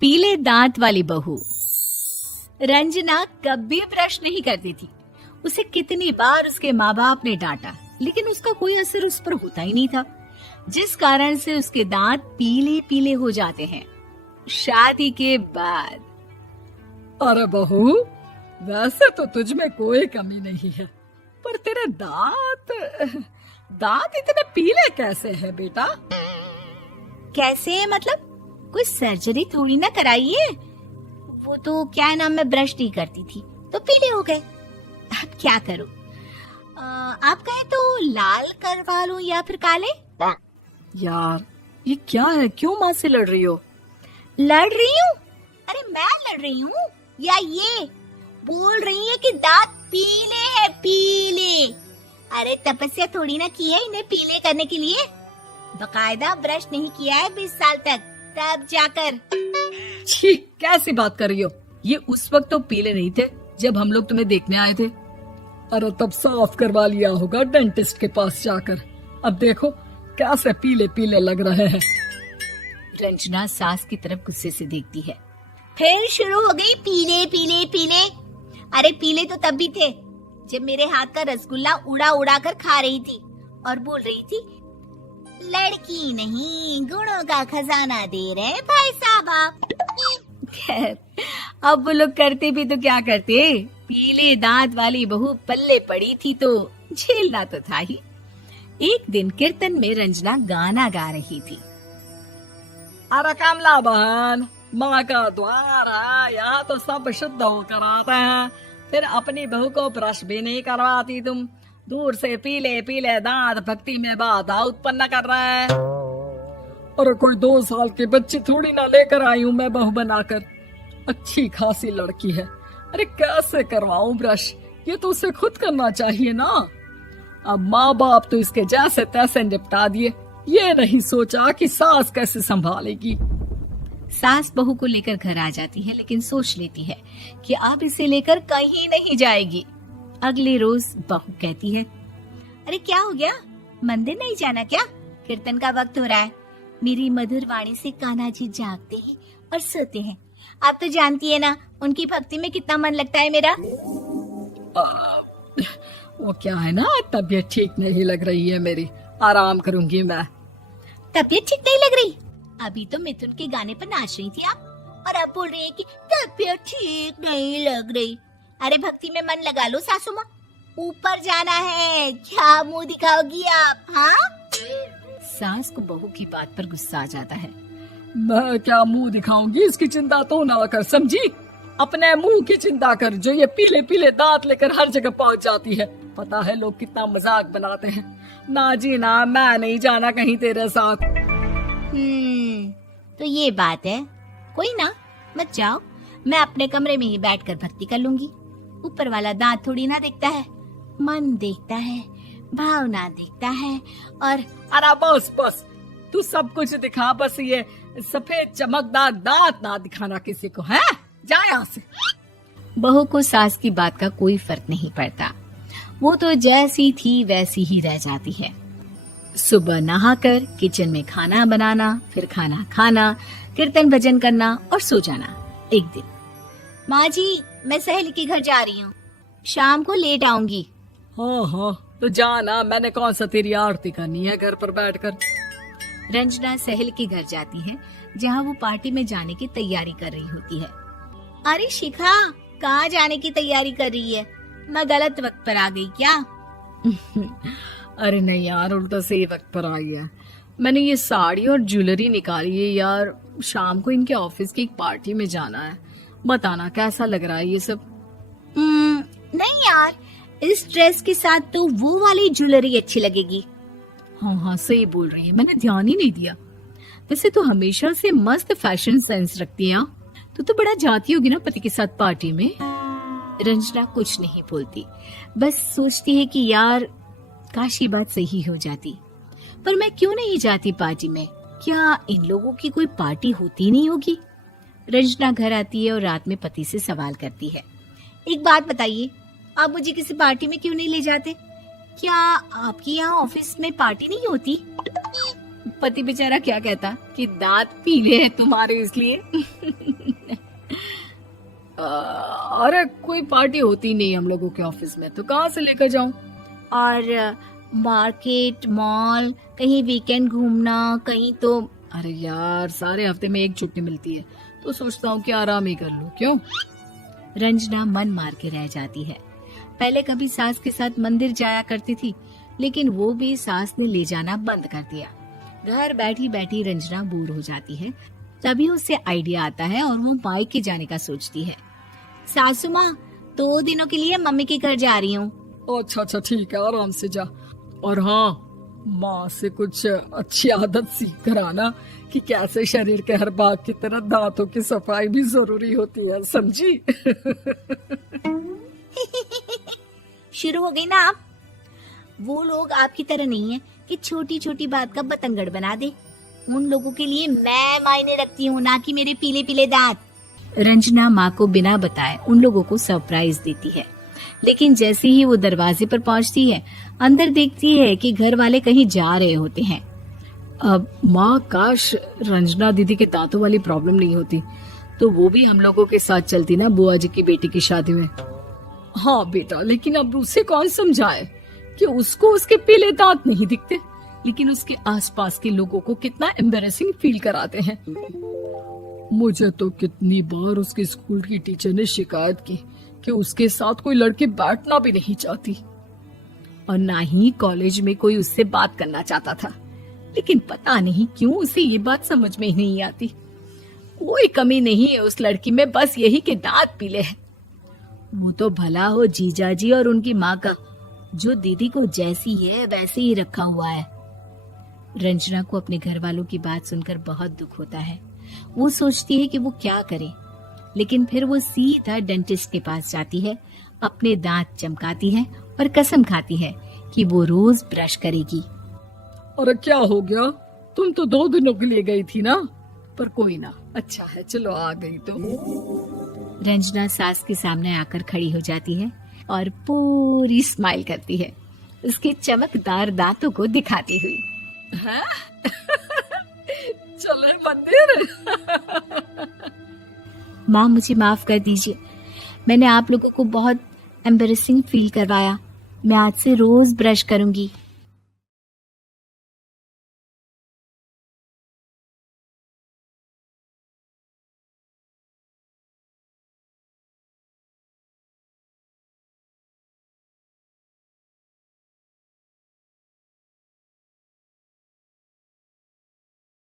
पीले दांत वाली बहू। रंजना कभी ब्रश नहीं करती थी। उसे कितनी बार उसके माँ बाप ने डांटा, लेकिन उसका कोई असर उस पर होता ही नहीं था, जिस कारण से उसके दांत पीले पीले हो जाते हैं। शादी के बाद अरे बहू, वैसे तो तुझ में कोई कमी नहीं है, पर तेरे दांत इतने पीले कैसे हैं बेटा? कैसे मतलब? कोई सर्जरी थोड़ी ना कराई है। वो तो क्या नाम, मैं ब्रश नहीं करती थी तो पीले हो गए। अब क्या करूं? आप कहें तो लाल करवा लूं या फिर काले? यार ये क्या है, क्यों माँ से लड़ रही हो? लड़ रही हूँ? अरे मैं लड़ रही हूँ या ये बोल रही है कि दांत पीले हैं, पीले। अरे तपस्या थोड़ी ना की है इन्हें पीले करने के लिए। बकायदा ब्रश नहीं किया है 20 साल तक, तब जाकर। छी, कैसी बात कर रही हो? ये उस वक्त तो पीले नहीं थे जब हम लोग तुम्हें देखने आए थे। अरे तब साफ करवा लिया होगा डेंटिस्ट के पास जाकर। अब देखो कैसे पीले पीले लग रहे हैं। रंजना सास की तरफ गुस्से से देखती है। फिर शुरू हो गई पीले पीले पीले। अरे पीले तो तब भी थे जब मेरे हाथ का रसगुल्ला उड़ा उड़ा कर खा रही थी और बोल रही थी, लड़की नहीं गुणों का खजाना दे रहे भाई साहब आप। खैर, अब वो लोग करते भी तो क्या करते, पीले दांत वाली बहू पल्ले पड़ी थी तो झेलना तो था ही। एक दिन कीर्तन में रंजना गाना गा रही थी। अरे कमला बहन, माँ का द्वार है, यहाँ तो सब शुद्ध होकर आते हैं, फिर अपनी बहू को ब्रश भी नहीं करवाती तुम। दूर से पीले पीले दांत भक्ति में बाधा उत्पन्न कर रहे हैं। अरे कोई 2 साल की बच्ची थोड़ी ना लेकर आई हूँ मैं बहू बनाकर। अच्छी खासी लड़की है, अरे कैसे करवाऊं ब्रश? ये तो उसे खुद करना चाहिए ना। अब माँ बाप तो इसके जैसे तैसे निपटा दिए, ये नहीं सोचा कि सास कैसे संभालेगी। सास बहू को लेकर घर आ जाती है, लेकिन सोच लेती है कि अब इसे लेकर कहीं नहीं जाएगी। अगले रोज बहू कहती है, अरे क्या हो गया, मंदिर नहीं जाना क्या? कीर्तन का वक्त हो रहा है। मेरी मधुर वाणी से कान्हा जी जागते हैं और सोते हैं। आप तो जानती है ना उनकी भक्ति में कितना मन लगता है मेरा। वो क्या है ना, तबीयत ठीक नहीं लग रही है मेरी, आराम करूंगी मैं। तबीयत ठीक नहीं लग रही? अभी तो मिथुन के गाने पर नाच रही थी आप, और अब बोल रही है कि तबीयत ठीक नहीं लग रही। अरे भक्ति में मन लगा लो सासू माँ, ऊपर जाना है, क्या मुंह दिखाओगी आप? हाँ? सास को बहू की बात पर गुस्सा आ जाता है। मैं क्या मुंह दिखाऊंगी, इसकी चिंता तो ना कर, समझी? अपने मुंह की चिंता कर, जो ये पीले पीले दांत लेकर हर जगह पहुंच जाती है। पता है लोग कितना मजाक बनाते हैं। ना जी ना, मैं नहीं जाना कहीं तेरे साथ। तो ये बात है, कोई ना, मत जाओ, मैं अपने कमरे में ही बैठकर भक्ति कर लूंगी। ऊपर वाला दांत थोड़ी ना देखता है, मन देखता है, भावना देखता है। और अरे बस बस, तू सब कुछ दिखा, बस ये सफेद चमकदार दांत ना दिखाना किसी को, है? जा यहाँ से। बहू को सास की बात का कोई फर्क नहीं पड़ता, वो तो जैसी थी वैसी ही रह जाती है। सुबह नहाकर किचन में खाना बनाना, फिर खाना खाना, कीर्तन भजन करना और सो जाना। एक दिन, माँ जी मैं सहेली के घर जा रही हूँ, शाम को लेट आऊंगी। हाँ हाँ तो जाना, मैंने कौन सा तेरी आरती करनी है घर पर बैठकर। रंजना सहेली के घर जाती है, जहाँ वो पार्टी में जाने की तैयारी कर रही होती है। अरे शिखा, कहाँ जाने की तैयारी कर रही है? मैं गलत वक्त पर आ गई क्या? अरे नहीं यार, उल्टा सही वक्त पर आई है। मैंने ये साड़ी और ज्वेलरी निकाली है यार, शाम को इनके ऑफिस की एक पार्टी में जाना है। बताना कैसा लग रहा है ये सब? नहीं यार, इस ड्रेस के साथ तो वो वाली ज्वेलरी अच्छी लगेगी। हाँ हाँ सही बोल रही है, मैंने ध्यान ही नहीं दिया। वैसे तो हमेशा से मस्त फैशन सेंस रखती है। तो बड़ा जाती होगी ना पति के साथ पार्टी में। रंजना कुछ नहीं बोलती, बस सोचती है कि यार काश ये बात सही हो जाती, पर मैं क्यों नहीं जाती पार्टी में? क्या इन लोगों की कोई पार्टी होती नहीं होगी? रंजना घर आती है और रात में पति से सवाल करती है, एक बात बताइए, आप मुझे किसी पार्टी में क्यों नहीं ले जाते? क्या आपकी यहाँ ऑफिस में पार्टी नहीं होती? पति बेचारा क्या कहता कि दांत पीले हैं तुम्हारे इसलिए। अरे कोई पार्टी होती नहीं हम लोगों के ऑफिस में, तो कहाँ से लेकर जाऊं? और मार्केट, मॉल, कहीं वीकेंड घूमना, कहीं तो। अरे यार, सारे हफ्ते में एक छुट्टी मिलती है, तो सोचता हूँ कि आराम ही कर लूं। क्यों? रंजना मन मार के रह जाती है। पहले कभी सास के साथ मंदिर जाया करती थी, लेकिन वो भी सास ने ले जाना बंद कर दिया। घर बैठी बैठी रंजना बोर हो जाती है। तभी उसे आइडिया आता है और वो मायके जाने का सोचती है। सासू माँ, 2 दिनों के लिए मम्मी के घर जा रही हूँ। अच्छा अच्छा, ठीक है, आराम से जा। और हाँ, माँ से कुछ अच्छी आदत सीख कर आना कि कैसे शरीर के हर भाग की तरह दांतों की सफाई भी जरूरी होती है, समझी? शुरू हो गई ना आप। वो लोग आपकी तरह नहीं है कि छोटी छोटी बात का बतंगड़ बना दे। उन लोगों के लिए मैं मायने रखती हूँ, ना कि मेरे पीले पीले दांत। रंजना माँ को बिना बताए उन लोगों को सरप्राइज देती है, लेकिन जैसे ही वो दरवाजे पर पहुंचती है, अंदर देखती है कि घर वाले कहीं जा रहे होते हैं। अब माँ, काश रंजना दीदी के दांतों वाली प्रॉब्लम नहीं होती, तो वो भी हम लोगों के साथ चलती ना बुआ जी की बेटी की शादी में। हाँ बेटा, लेकिन अब उसे कौन समझाए कि उसको उसके पीले दांत नहीं दिखते, लेकिन उसके आसपास के लोगों को कितना एम्बैरेसिंग फील कराते हैं। मुझे तो कितनी बार उसके स्कूल की टीचर ने शिकायत की कि उसके साथ कोई लड़की बैठना भी नहीं चाहती, और ना ही कॉलेज में कोई उससे बात करना चाहता था। लेकिन पता नहीं क्यों उसे ये बात समझ में ही नहीं आती। कोई कमी नहीं है उस लड़की में, बस यही कि दांत पीले हैं। वो तो भला हो जीजा जी और उनकी माँ का, जो दीदी को जैसी है वैसे ही रखा हुआ है। रंजना को अपने घर वालों की बात सुनकर बहुत दुख होता है। वो सोचती है कि वो क्या करे, लेकिन फिर वो सीधा डेंटिस्ट के पास जाती है, अपने दांत चमकाती है और कसम खाती है कि वो रोज ब्रश करेगी। अरे क्या हो गया? तुम तो 2 दिनों के लिए गई थी ना, पर कोई ना, अच्छा है, चलो आ गई तो। रंजना सास के सामने आकर खड़ी हो जाती है और पूरी स्माइल करती है, उसके चमकदार दांतों को दिखाती हुई। हैं? चले मंदिर। माँ, मुझे माफ कर दीजिए, मैंने आप लोगों को बहुत एम्बैरेसिंग फील करवाया। मैं आज से रोज ब्रश करूंगी।